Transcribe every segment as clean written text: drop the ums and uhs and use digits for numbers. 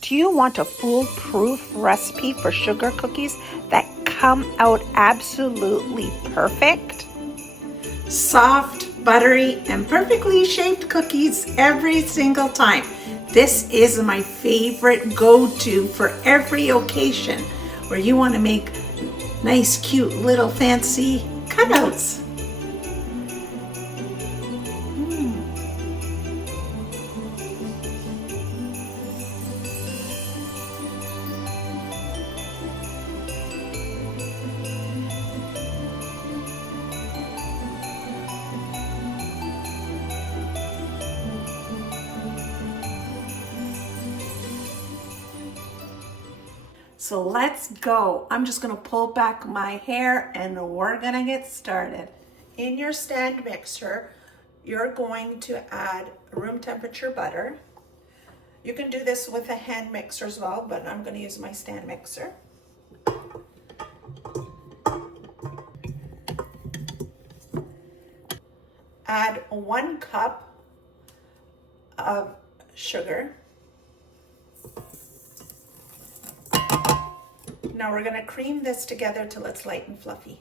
Do you want a foolproof recipe for sugar cookies that come out absolutely perfect? Soft, buttery, and perfectly shaped cookies every single time. This is my favorite go-to for every occasion where you want to make nice, cute, little fancy cutouts. So let's go. I'm just gonna pull back my hair and we're gonna get started. In your stand mixer, you're going to add room temperature butter. You can do this with a hand mixer as well, but I'm gonna use my stand mixer. Add 1 cup of sugar. Now we're gonna cream this together till it's light and fluffy.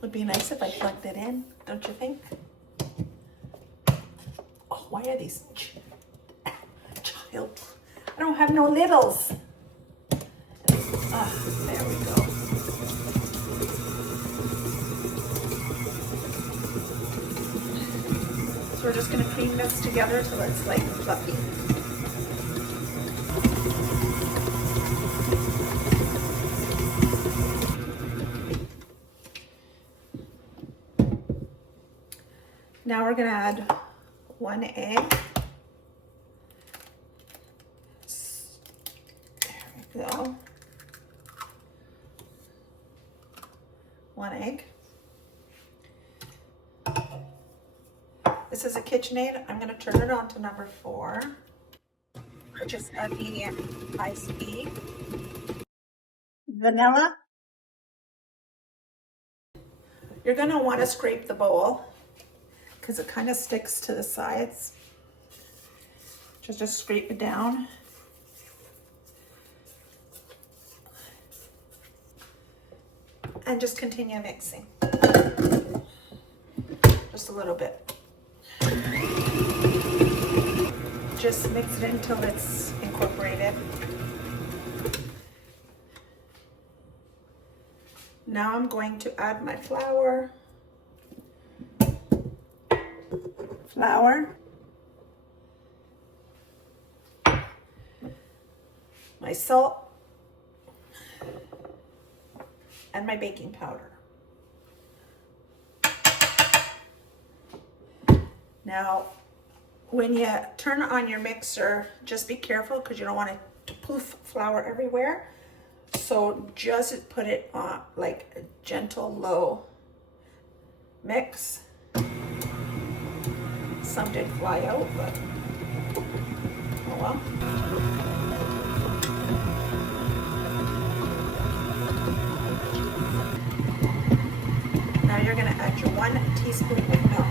Would be nice if I plugged it in, don't you think? Oh, why are these child? I don't have no littles. There we go. So we're just going to cream this together till it's light and fluffy. Now we're going to add 1 egg. There we go. 1 egg. This is a KitchenAid. I'm going to turn it on to number 4, which is a medium high speed. Vanilla. You're going to want to scrape the bowl because it kind of sticks to the sides. Just scrape it down. And just continue mixing. Just a little bit. Just mix it until it's incorporated. Now I'm going to add my flour. My salt, and my baking powder. Now, when you turn on your mixer, just be careful because you don't want it to poof flour everywhere. So just put it on like a gentle low mix. Some did fly out, but oh well. Now you're gonna add your 1 teaspoon of milk.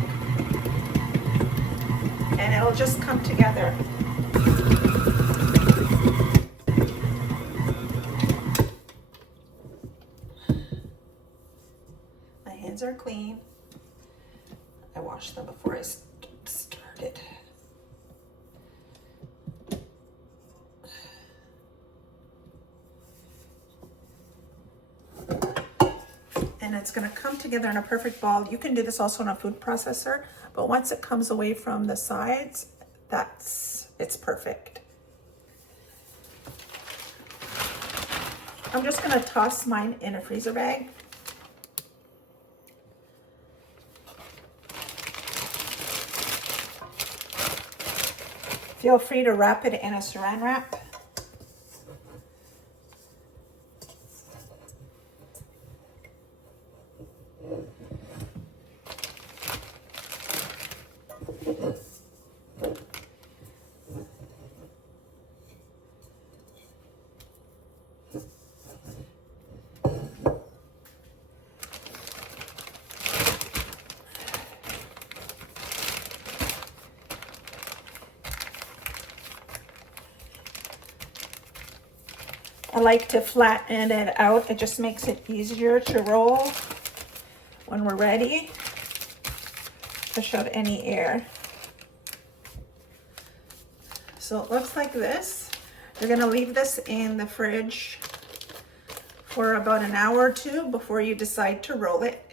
And it'll just come together. My hands are clean. I washed them before I started. And it's going to come together in a perfect ball. You can do this also in a food processor, but once it comes away from the sides, it's perfect. I'm just going to toss mine in a freezer bag. Feel free to wrap it in a saran wrap. I like to flatten it out. It just makes it easier to roll when we're ready. Push out any air. So it looks like this. You're gonna leave this in the fridge for about an hour or two before you decide to roll it.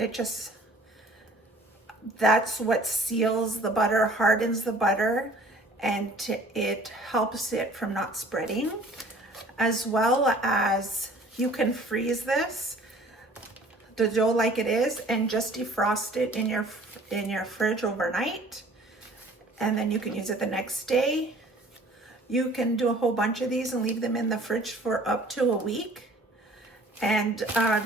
That's what seals the butter, hardens the butter, and it helps it from not spreading. As well as you can freeze this, the dough like it is, and just defrost it in your fridge overnight. And then you can use it the next day. You can do a whole bunch of these and leave them in the fridge for up to a week. And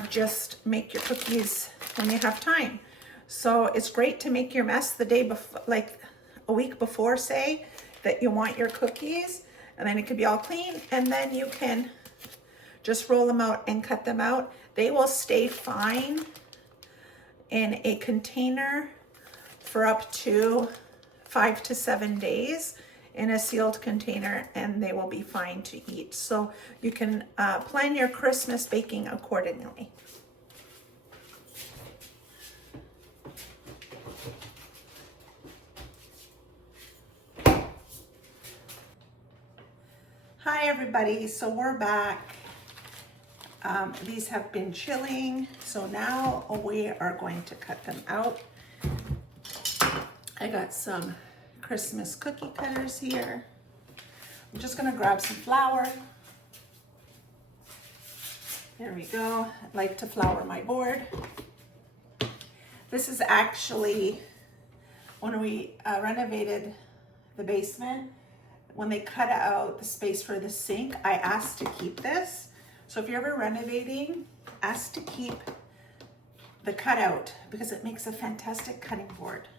just make your cookies when you have time. So it's great to make your mess the day before, like a week before, say, that you want your cookies, and then it could be all clean, and then you can just roll them out and cut them out. They will stay fine in a container for up to 5 to 7 days in a sealed container, and they will be fine to eat. So you can plan your Christmas baking accordingly. Hi everybody, so we're back. These have been chilling, so now we are going to cut them out. I got some Christmas cookie cutters here. I'm just gonna grab some flour. There we go. I like to flour my board. This is actually when we renovated the basement. When they cut out the space for the sink, I asked to keep this. So if you're ever renovating, ask to keep the cutout because it makes a fantastic cutting board.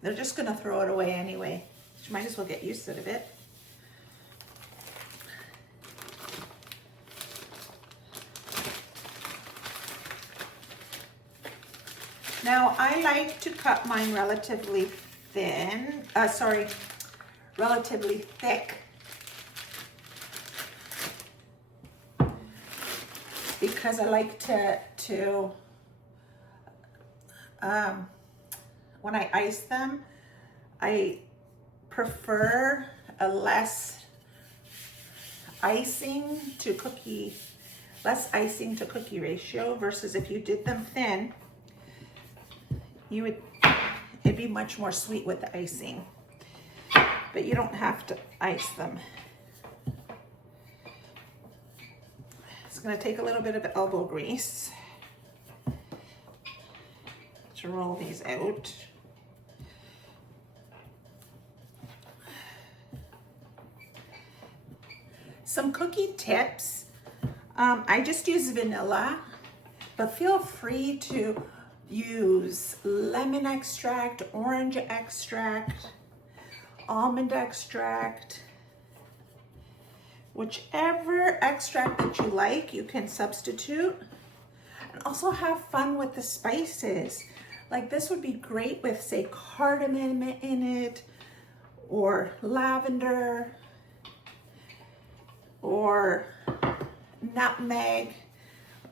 They're just gonna throw it away anyway. You might as well get used to it a bit. Now, I like to cut mine relatively relatively thick. Because I like to when I ice them, I prefer a less icing to cookie ratio versus if you did them thin, it'd be much more sweet with the icing, but you don't have to ice them. It's gonna take a little bit of elbow grease to roll these out. Some cookie tips. I just use vanilla, but feel free to use lemon extract, orange extract, almond extract, whichever extract that you like, you can substitute. And also have fun with the spices. Like this would be great with, say, cardamom in it, or lavender, or nutmeg,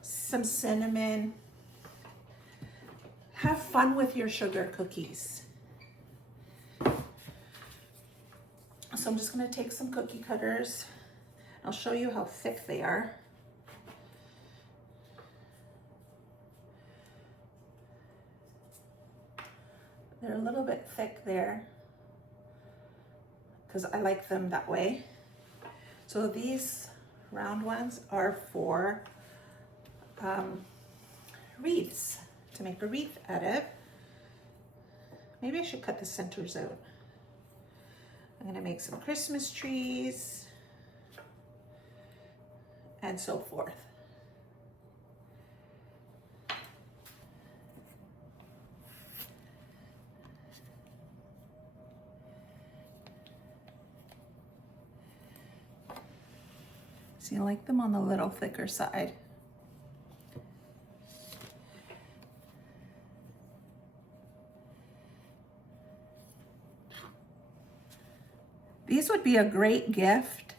some cinnamon. Have fun with your sugar cookies. So I'm just gonna take some cookie cutters. I'll show you how thick they are. They're a little bit thick there because I like them that way. So these round ones are for wreaths, to make a wreath out of. Maybe I should cut the centers out. I'm gonna make some Christmas trees and so forth. So you like them on the little thicker side. These would be a great gift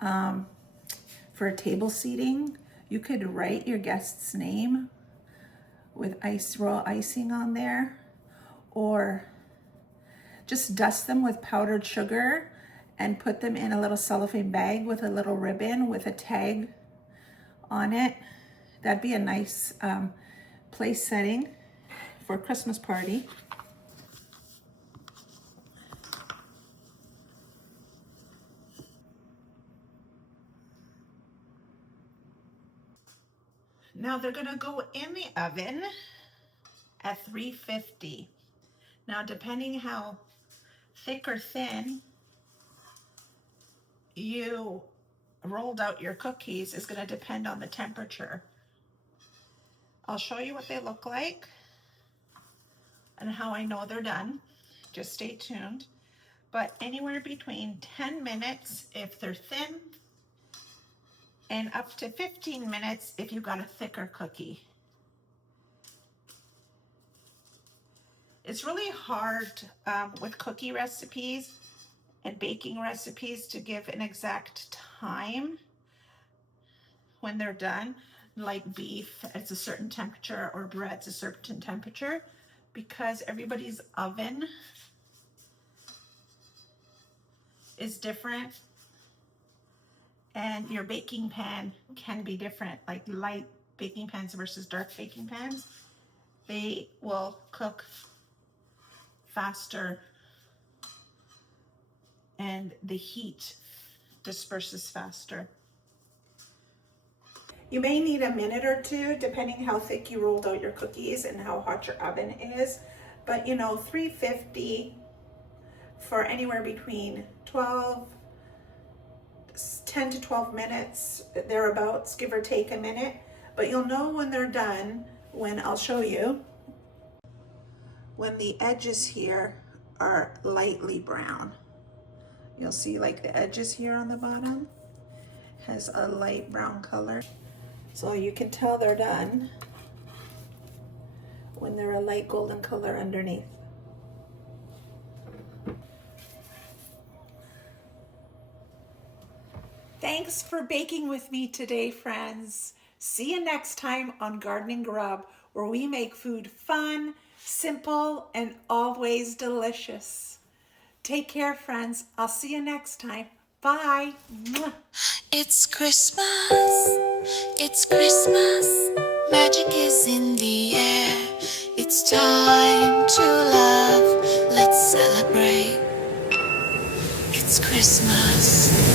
for table seating. You could write your guest's name with raw icing on there, or just dust them with powdered sugar and put them in a little cellophane bag with a little ribbon with a tag on it. That'd be a nice place setting for a Christmas party. Now they're gonna go in the oven at 350. Now, depending how thick or thin you rolled out your cookies is gonna depend on the temperature. I'll show you what they look like and how I know they're done. Just stay tuned. But anywhere between 10 minutes if they're thin, and up to 15 minutes if you got a thicker cookie. It's really hard with cookie recipes and baking recipes to give an exact time when they're done. Like beef, it's a certain temperature, or bread's a certain temperature, because everybody's oven is different. And your baking pan can be different, like light baking pans versus dark baking pans. They will cook faster and the heat disperses faster. You may need a minute or two depending how thick you rolled out your cookies and how hot your oven is. But 350 for anywhere between 10 to 12 minutes, thereabouts, give or take a minute. But you'll know when they're done when I'll show you. When the edges here are lightly brown. You'll see like the edges here on the bottom has a light brown color. So you can tell they're done when they're a light golden color underneath. Thanks for baking with me today, friends. See you next time on Gardening Grub, where we make food fun, simple, and always delicious. Take care, friends. I'll see you next time. Bye. It's Christmas, it's Christmas, magic is in the air. It's time to love, let's celebrate. It's Christmas.